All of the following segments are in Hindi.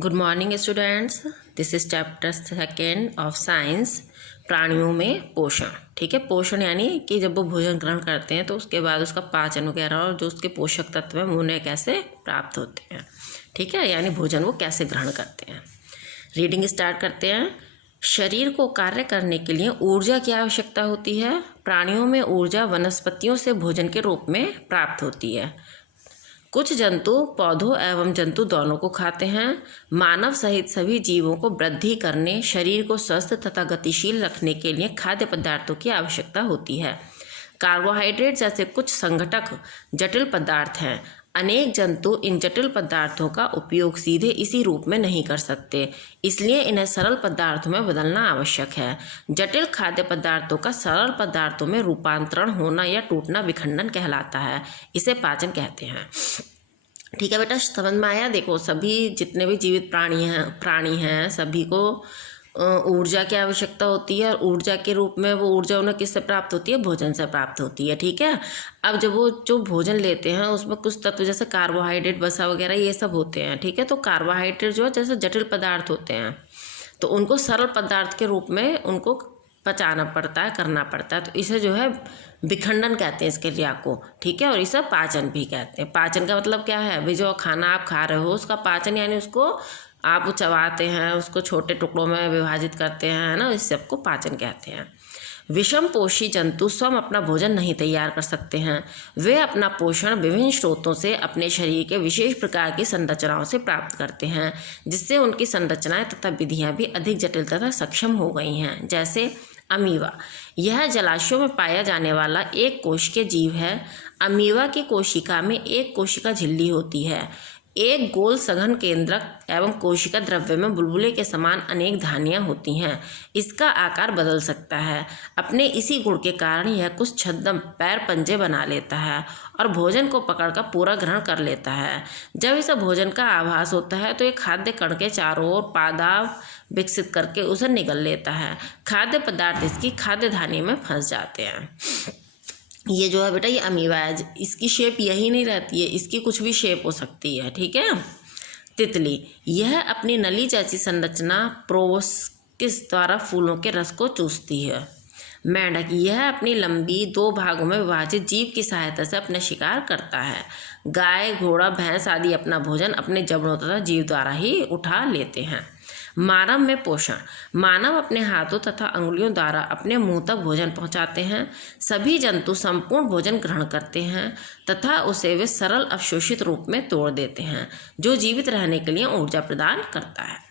Good morning students. This is chapter second of science, प्राणियों में पोषण। ठीक है, पोषण यानी कि जब वो भोजन ग्रहण करते हैं तो उसके बाद उसका पाचन वगैरह और जो उसके पोषक तत्व हैं वो उन्हें कैसे प्राप्त होते हैं। ठीक है, यानी भोजन वो कैसे ग्रहण करते हैं। रीडिंग स्टार्ट करते हैं। शरीर को कार्य करने के लिए ऊर्जा की आवश्यकता होती है। प्राणियों में ऊर्जा वनस्पतियों से भोजन के रूप में प्राप्त होती है। कुछ जंतु पौधों एवं जंतु दोनों को खाते हैं। मानव सहित सभी जीवों को वृद्धि करने, शरीर को स्वस्थ तथा गतिशील रखने के लिए खाद्य पदार्थों की आवश्यकता होती है। कार्बोहाइड्रेट जैसे कुछ संघटक जटिल पदार्थ हैं। अनेक जंतु इन जटिल पदार्थों का उपयोग सीधे इसी रूप में नहीं कर सकते, इसलिए इन्हें सरल पदार्थों में बदलना आवश्यक है। जटिल खाद्य पदार्थों का सरल पदार्थों में रूपांतरण होना या टूटना विखंडन कहलाता है। इसे पाचन कहते हैं। ठीक है बेटा, समझ में आया। देखो, सभी जितने भी जीवित प्राणी हैं सभी को ऊर्जा की आवश्यकता होती है, और ऊर्जा के रूप में वो ऊर्जा उन्हें किससे प्राप्त होती है? भोजन से प्राप्त होती है। ठीक है, अब जब वो जो भोजन लेते हैं उसमें कुछ तत्व जैसे कार्बोहाइड्रेट, वसा वगैरह ये सब होते हैं। ठीक है, तो कार्बोहाइड्रेट जो है जैसे जटिल पदार्थ होते हैं तो उनको सरल पदार्थ के रूप में उनको पचाना पड़ता है, करना पड़ता है। तो इसे जो है विखंडन कहते हैं इस क्रिया को। ठीक है, और इसे पाचन भी कहते हैं। पाचन का मतलब क्या है? भाई जो खाना आप खा रहे हो उसका पाचन, यानी उसको आप चबाते हैं, उसको छोटे टुकड़ों में विभाजित करते हैं, है ना, इस सबको पाचन कहते हैं। विषम पोषी जंतु स्वयं अपना भोजन नहीं तैयार कर सकते हैं। वे अपना पोषण विभिन्न स्रोतों से अपने शरीर के विशेष प्रकार की संरचनाओं से प्राप्त करते हैं, जिससे उनकी संरचनाएं तथा विधियां भी अधिक जटिल तथा सक्षम हो गई हैं। जैसे अमीबा, यह जलाशयों में पाया जाने वाला एक कोशिकीय जीव है। अमीबा की कोशिका में एक कोशिका झिल्ली होती है। एक गोल सघन केंद्रक एवं कोशिका द्रव्य में बुलबुले के समान अनेक धानियाँ होती हैं। इसका आकार बदल सकता है। अपने इसी गुण के कारण यह कुछ छद्म पैर पंजे बना लेता है और भोजन को पकड़कर पूरा ग्रहण कर लेता है। जब इसे भोजन का आभास होता है तो ये खाद्य कण के चारों ओर पादाव विकसित करके उसे निगल लेता है। खाद्य पदार्थ इसकी खाद्य धानी में फंस जाते हैं। ये जो है बेटा, ये अमीबा है। इसकी शेप यही नहीं रहती है, इसकी कुछ भी शेप हो सकती है। ठीक है। तितली, यह अपनी नली जैसी संरचना प्रोबोस्किस द्वारा फूलों के रस को चूसती है। मेंढक, यह अपनी लंबी दो भागों में विभाजित जीभ की सहायता से अपना शिकार करता है। गाय, घोड़ा, भैंस आदि अपना भोजन अपने जबड़ों तथा जीभ द्वारा ही उठा लेते हैं। मानव में पोषण, मानव अपने हाथों तथा अंगुलियों द्वारा अपने मुंह तक भोजन पहुंचाते हैं। सभी जंतु संपूर्ण भोजन ग्रहण करते हैं तथा उसे वे सरल अवशोषित रूप में तोड़ देते हैं, जो जीवित रहने के लिए ऊर्जा प्रदान करता है।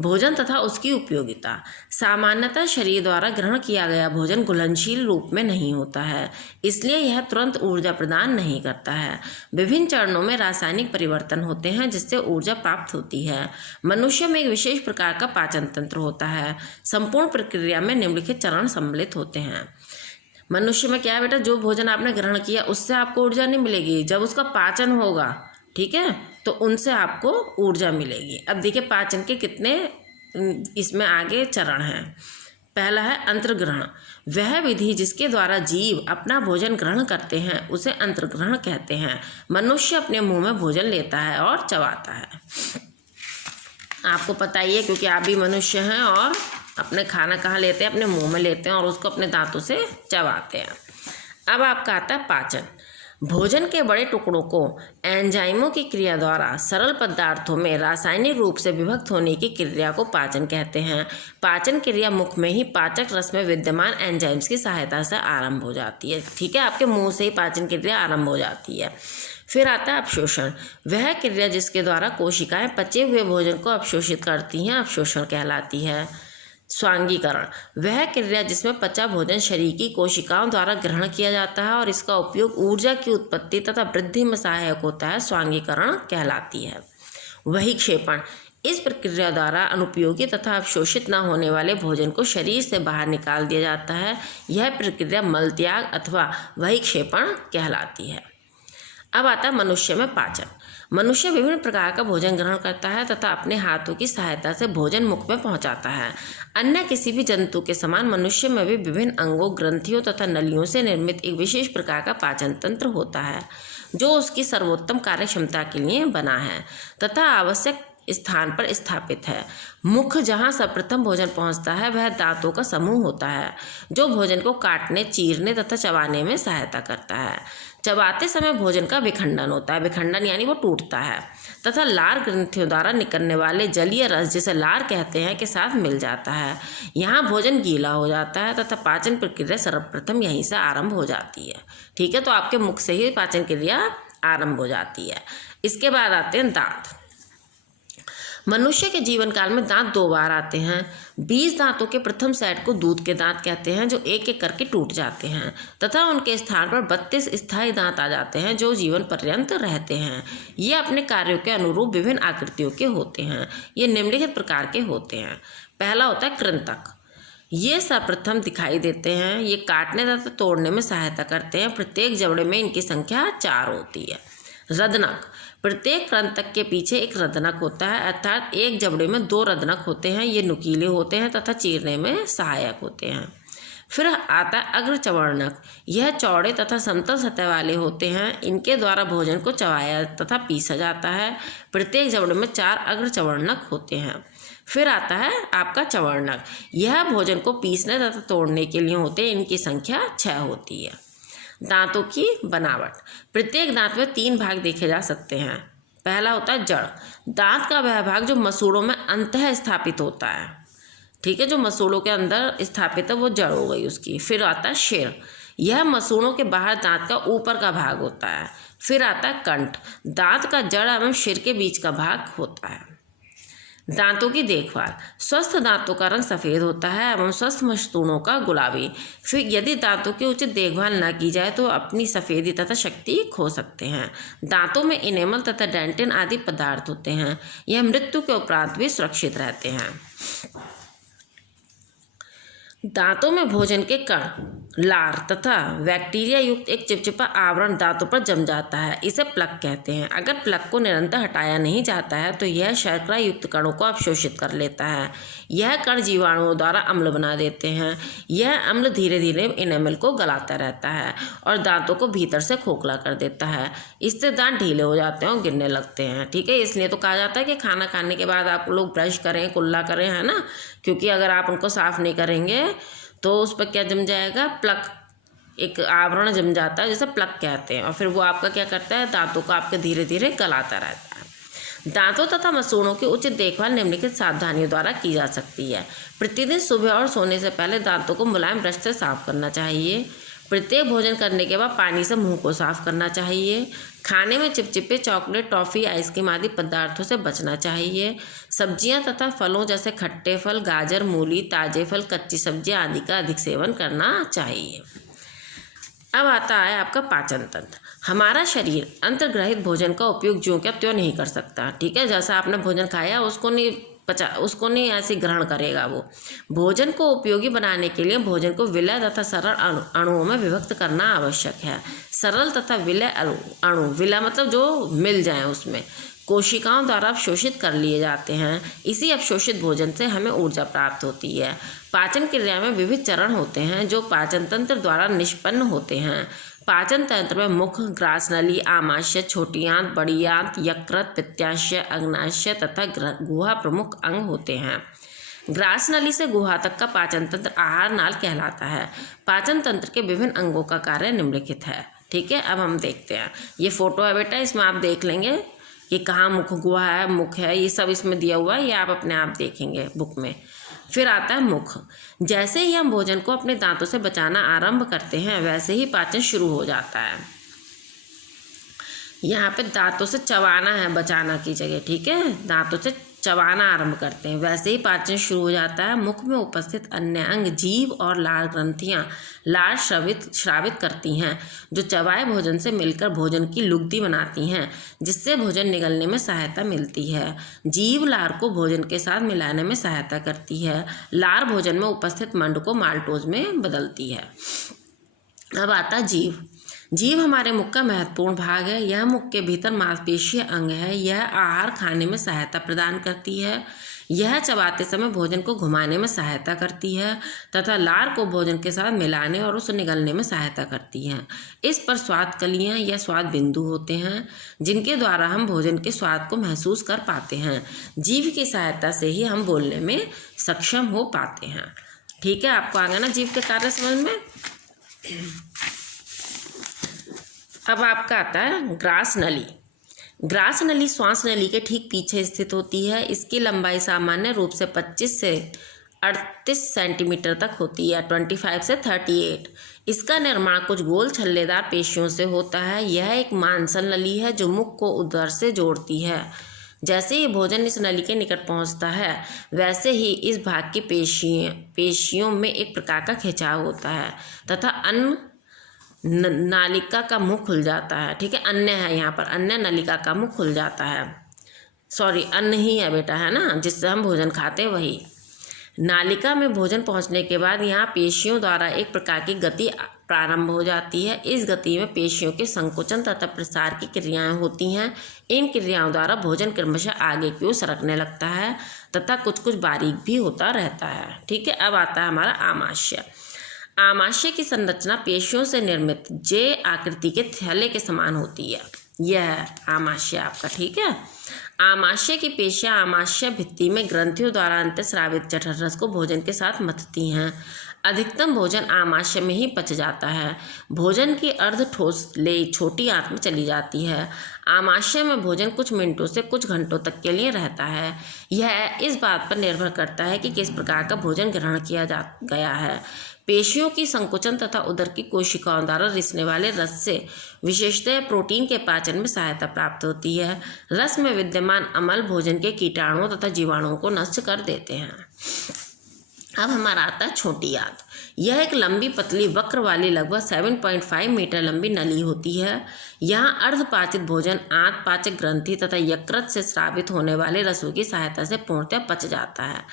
भोजन तथा उसकी उपयोगिता, सामान्यतः शरीर द्वारा ग्रहण किया गया भोजन घुलनशील रूप में नहीं होता है, इसलिए यह तुरंत ऊर्जा प्रदान नहीं करता है। विभिन्न चरणों में रासायनिक परिवर्तन होते हैं जिससे ऊर्जा प्राप्त होती है। मनुष्य में एक विशेष प्रकार का पाचन तंत्र होता है। संपूर्ण प्रक्रिया में निम्नलिखित चरण सम्मिलित होते हैं। मनुष्य में क्या है बेटा, जो भोजन आपने ग्रहण किया उससे आपको ऊर्जा नहीं मिलेगी, जब उसका पाचन होगा, ठीक है, तो उनसे आपको ऊर्जा मिलेगी। अब देखिए पाचन के कितने इसमें आगे चरण हैं। पहला है अंतर्ग्रहण। वह विधि जिसके द्वारा जीव अपना भोजन ग्रहण करते हैं उसे अंतर्ग्रहण कहते हैं। मनुष्य अपने मुंह में भोजन लेता है और चबाता है। आपको पता ही है क्योंकि आप भी मनुष्य हैं, और अपने खाना कहाँ लेते हैं? अपने मुंह में लेते हैं और उसको अपने दांतों से चबाते हैं। अब आपका आता है पाचन। भोजन के बड़े टुकड़ों को एंजाइमों की क्रिया द्वारा सरल पदार्थों में रासायनिक रूप से विभक्त होने की क्रिया को पाचन कहते हैं। पाचन क्रिया मुख में ही पाचक रस में विद्यमान एंजाइम्स की सहायता से आरंभ हो जाती है। ठीक है, आपके मुंह से ही पाचन क्रिया आरंभ हो जाती है। फिर आता है अवशोषण। वह क्रिया जिसके द्वारा कोशिकाएं पचे हुए भोजन को अवशोषित करती हैं अवशोषण कहलाती है। स्वांगीकरण, वह क्रिया जिसमें पचा भोजन शरीर की कोशिकाओं द्वारा ग्रहण किया जाता है और इसका उपयोग ऊर्जा की उत्पत्ति तथा वृद्धि में सहायक होता है, स्वांगीकरण कहलाती है। वहिक्षेपण, इस प्रक्रिया द्वारा अनुपयोगी तथा अवशोषित न होने वाले भोजन को शरीर से बाहर निकाल दिया जाता है। यह प्रक्रिया मलत्याग अथवा वहिक्षेपण कहलाती है। अब आता है मनुष्य में पाचन। मनुष्य विभिन्न प्रकार का भोजन ग्रहण करता है तथा अपने हाथों की सहायता से भोजन मुख में पहुंचाता है। अन्य किसी भी जंतु के समान मनुष्य में भी विभिन्न अंगों, ग्रंथियों तथा नलियों से निर्मित एक विशेष प्रकार का पाचन तंत्र होता है, जो उसकी सर्वोत्तम कार्य क्षमता के लिए बना है तथा आवश्यक स्थान पर स्थापित है। मुख जहाँ सर्वप्रथम भोजन पहुँचता है वह दांतों का समूह होता है जो भोजन को काटने, चीरने तथा चबाने में सहायता करता है। चबाते समय भोजन का विखंडन होता है, विखंडन यानी वो टूटता है, तथा लार ग्रंथियों द्वारा निकलने वाले जलीय रस जिसे लार कहते हैं के साथ मिल जाता है। यहाँ भोजन गीला हो जाता है तथा पाचन प्रक्रिया सर्वप्रथम यहीं से आरंभ हो जाती है। ठीक है, तो आपके मुख से ही पाचन क्रिया आरंभ हो जाती है। इसके बाद आते हैं दांत। मनुष्य के जीवन काल में दांत 2 बार आते हैं। 20 दांतों के प्रथम सेट को दूध के दांत कहते हैं जो एक एक करके टूट जाते हैं तथा उनके स्थान पर 32 स्थायी दांत आ जाते हैं जो जीवन पर्यंत रहते हैं। ये अपने कार्यों के अनुरूप विभिन्न आकृतियों के होते हैं। ये निम्नलिखित प्रकार के होते हैं। पहला होता है कृंतक। ये सर्वप्रथम दिखाई देते हैं। ये काटने तथा तोड़ने में सहायता करते हैं। प्रत्येक जबड़े में इनकी संख्या 4 होती है। रदनक। प्रत्येक कृंतक के पीछे एक रदनक होता है, अर्थात एक जबड़े में 2 रदनक होते हैं। ये नुकीले होते हैं तथा चीरने में सहायक होते हैं। फिर आता है अग्रचवर्णक। यह चौड़े तथा समतल सतह वाले होते हैं। इनके द्वारा भोजन को चबाया तथा पीसा जाता है। प्रत्येक जबड़े में 4 अग्रचवर्णक होते हैं। फिर आता है आपका चवर्णक। यह भोजन को पीसने तथा तोड़ने के लिए होते हैं। इनकी संख्या 6 होती है। दांतों की बनावट। प्रत्येक दांत में 3 भाग देखे जा सकते हैं। पहला होता है जड़। दांत का वह भाग जो मसूड़ों में अंतः स्थापित होता है। ठीक है, जो मसूड़ों के अंदर स्थापित है वो जड़ हो गई उसकी। फिर आता है शिर। यह मसूड़ों के बाहर दांत का ऊपर का भाग होता है। फिर आता है कंठ। दांत का जड़ एवं शिर के बीच का भाग होता है। दांतों की देखभाल। स्वस्थ दांतों का रंग सफ़ेद होता है एवं स्वस्थ मस्तूणों का गुलाबी। फिर यदि दांतों की उचित देखभाल न की जाए तो अपनी सफ़ेदी तथा शक्ति खो सकते हैं। दांतों में इनेमल तथा डेंटिन आदि पदार्थ होते हैं। यह मृत्यु के उपरांत भी सुरक्षित रहते हैं। दांतों में भोजन के कण, लार तथा बैक्टीरिया युक्त एक चिपचिपा आवरण दांतों पर जम जाता है। इसे प्लक कहते हैं। अगर प्लक को निरंतर हटाया नहीं जाता है तो यह शर्करा युक्त कणों को अवशोषित कर लेता है। यह कण जीवाणुओं द्वारा अम्ल बना देते हैं। यह अम्ल धीरे धीरे इनेमल को गलाता रहता है और दांतों को भीतर से खोखला कर देता है। इससे दांत ढीले हो जाते हैं और गिरने लगते हैं। ठीक है, इसलिए तो कहा जाता है कि खाना खाने के बाद आप लोग ब्रश करें, कुल्ला करें, है ना, क्योंकि अगर आप उनको साफ़ नहीं करेंगे तो उस पर क्या जम जाएगा, प्लक, एक आवरण जम जाता है जिसे प्लक कहते हैं, और फिर वो आपका क्या करता है, दांतों को आपके धीरे धीरे गलाता रहता है। दांतों तथा मसूड़ों की उचित देखभाल निम्नलिखित सावधानियों द्वारा की जा सकती है। प्रतिदिन सुबह और सोने से पहले दांतों को मुलायम ब्रश से साफ करना चाहिए। प्रत्येक भोजन करने के बाद पानी से मुंह को साफ करना चाहिए। खाने में चिपचिपे, चॉकलेट, टॉफ़ी, आइसक्रीम आदि पदार्थों से बचना चाहिए। सब्जियां तथा फलों जैसे खट्टे फल, गाजर, मूली, ताजे फल, कच्ची सब्जियां आदि का अधिक सेवन करना चाहिए। अब आता है आपका पाचन तंत्र। हमारा शरीर अंतर्ग्रहित भोजन का उपयोग ज्यों क्या त्यों नहीं कर सकता। ठीक है, जैसा आपने भोजन खाया उसको नहीं ऐसे ग्रहण करेगा वो। भोजन को उपयोगी बनाने के लिए भोजन को विलय तथा सरल अणुओं में विभक्त करना आवश्यक है। सरल तथा विलय अणु, विलय मतलब जो मिल जाएं, उसमें कोशिकाओं द्वारा अवशोषित कर लिए जाते हैं। इसी अवशोषित भोजन से हमें ऊर्जा प्राप्त होती है। पाचन क्रिया में विविध चरण होते हैं जो पाचन तंत्र द्वारा निष्पन्न होते हैं। पाचन तंत्र में मुख, ग्रासनली, आमाशय, छोटी आंत, बड़ी आंत, यकृत, पित्ताशय, अग्नाशय तथा गुहा प्रमुख अंग होते हैं। ग्रासनली से गुहा तक का पाचन तंत्र आहार नाल कहलाता है। पाचन तंत्र के विभिन्न अंगों का कार्य निम्नलिखित है। ठीक है, अब हम देखते हैं। ये फोटो है बेटा, इसमें आप देख लेंगे कि कहाँ मुख गुहा है, मुख है, ये सब इसमें दिया हुआ है, ये आप अपने आप देखेंगे बुक में। फिर आता है मुख। जैसे ही हम भोजन को अपने दांतों से बचाना आरंभ करते हैं वैसे ही पाचन शुरू हो जाता है। यहाँ पे दांतों से चबाना है, बचाना की जगह। ठीक है, दांतों से चबाना आरंभ करते हैं वैसे ही पाचन शुरू हो जाता है। मुख में उपस्थित अन्य अंग, जीभ और लार ग्रंथियाँ लार श्रावित करती हैं जो चबाए भोजन से मिलकर भोजन की लुगदी बनाती हैं जिससे भोजन निगलने में सहायता मिलती है। जीभ लार को भोजन के साथ मिलाने में सहायता करती है। लार भोजन में उपस्थित मंड को माल्टोज में बदलती है। अब आता जीभ। जीभ हमारे मुख का महत्वपूर्ण भाग है। यह मुख के भीतर मांसपेशीय अंग है। यह आहार खाने में सहायता प्रदान करती है। यह चबाते समय भोजन को घुमाने में सहायता करती है तथा लार को भोजन के साथ मिलाने और उसे निगलने में सहायता करती है। इस पर स्वाद कलियाँ या स्वाद बिंदु होते हैं जिनके द्वारा हम भोजन के स्वाद को महसूस कर पाते हैं। जीभ की सहायता से ही हम बोलने में सक्षम हो पाते हैं। ठीक है, आपको आ गया ना जीभ के कार्य समझ में। अब आपका आता है ग्रास नली। ग्रास नली श्वास नली के ठीक पीछे स्थित होती है। इसकी लंबाई सामान्य रूप से 25 से 38 सेंटीमीटर तक होती है, 25 से 38। इसका निर्माण कुछ गोल छल्लेदार पेशियों से होता है। यह एक मांसल नली है जो मुख को उदर से जोड़ती है। जैसे ही भोजन इस नली के निकट पहुंचता है वैसे ही इस भाग की पेशियों में एक प्रकार का खिंचाव होता है तथा अन्न नालिका का मुंह खुल जाता है। ठीक है, अन्य है यहाँ पर, अन्य नलिका का मुंह खुल जाता है। सॉरी, अन्न ही है बेटा, है ना, जिससे हम भोजन खाते हैं वही। नालिका में भोजन पहुँचने के बाद यहाँ पेशियों द्वारा एक प्रकार की गति प्रारंभ हो जाती है। इस गति में पेशियों के संकुचन तथा प्रसार की क्रियाएं होती हैं। इन क्रियाओं द्वारा भोजन क्रमशः आगे की ओर सरकने लगता है तथा कुछ कुछ बारीक भी होता रहता है। ठीक है, अब आता है हमारा आमाशय। आमाशय की संरचना पेशियों से निर्मित जे आकृति के थैले के समान होती है। यह है आमाशय आपका। ठीक है, आमाशय की पेशियां आमाशय भित्ति में ग्रंथियों द्वारा अंतःस्रावित जठर रस को भोजन के साथ मथती हैं। अधिकतम भोजन आमाशय में ही पच जाता है। भोजन की अर्ध ठोस ले छोटी आंत में चली जाती है। आमाशय में भोजन कुछ मिनटों से कुछ घंटों तक के लिए रहता है। यह इस बात पर निर्भर करता है कि किस प्रकार का भोजन ग्रहण किया गया है। पेशियों की संकुचन तथा उदर की कोशिकाओं द्वारा रिसने वाले रस से विशेषतः प्रोटीन के पाचन में सहायता प्राप्त होती है। रस में विद्यमान अम्ल भोजन के कीटाणुओं तथा जीवाणुओं को नष्ट कर देते हैं। अब हमारा आता है छोटी आंत। यह एक लंबी पतली वक्र वाली लगभग 7.5 मीटर लंबी नली होती है। यहाँ अर्धपाचित भोजन आंत पाचक ग्रंथि तथा यकृत से स्रावित होने वाले रसों की सहायता से पूर्णतः पच जाता है।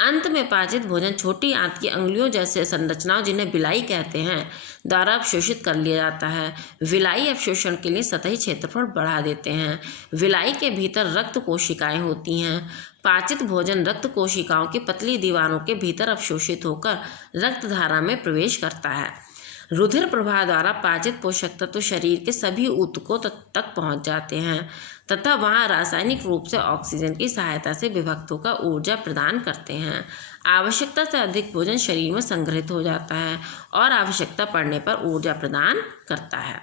अंत में पाचित भोजन छोटी आंत की अंगुलियों जैसे संरचनाओं, जिन्हें विलाई कहते हैं, द्वारा अवशोषित कर लिया जाता है। विलाई अवशोषण के लिए सतही क्षेत्रफल बढ़ा देते हैं। विलाई के भीतर रक्त कोशिकाएं होती हैं। पाचित भोजन रक्त कोशिकाओं की पतली दीवारों के भीतर अवशोषित होकर रक्त धारा में प्रवेश करता है। रुधिर प्रवाह द्वारा पाचित पोषक तत्व शरीर के सभी ऊतकों तक पहुंच जाते हैं तथा वहां रासायनिक रूप से ऑक्सीजन की सहायता से विभक्त होकर ऊर्जा प्रदान करते हैं। आवश्यकता से अधिक भोजन शरीर में संग्रहित हो जाता है और आवश्यकता पड़ने पर ऊर्जा प्रदान करता है।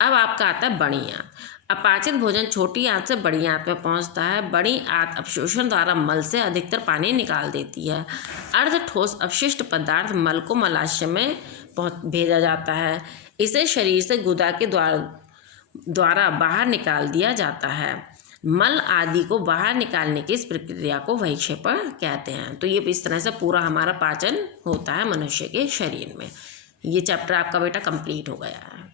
अब आपका आता है बड़ी आंत। अपाचित भोजन छोटी आंत से बड़ी आंत में पहुंचता है। बड़ी आंत अवशोषण द्वारा मल से अधिकतर पानी निकाल देती है। अर्ध ठोस अपशिष्ट पदार्थ मल को मलाशय में भेजा जाता है। इसे शरीर से गुदा के द्वारा बाहर निकाल दिया जाता है। मल आदि को बाहर निकालने की इस प्रक्रिया को वहिक्षेपण कहते हैं। तो ये इस तरह से पूरा हमारा पाचन होता है मनुष्य के शरीर में। ये चैप्टर आपका बेटा कंप्लीट हो गया है।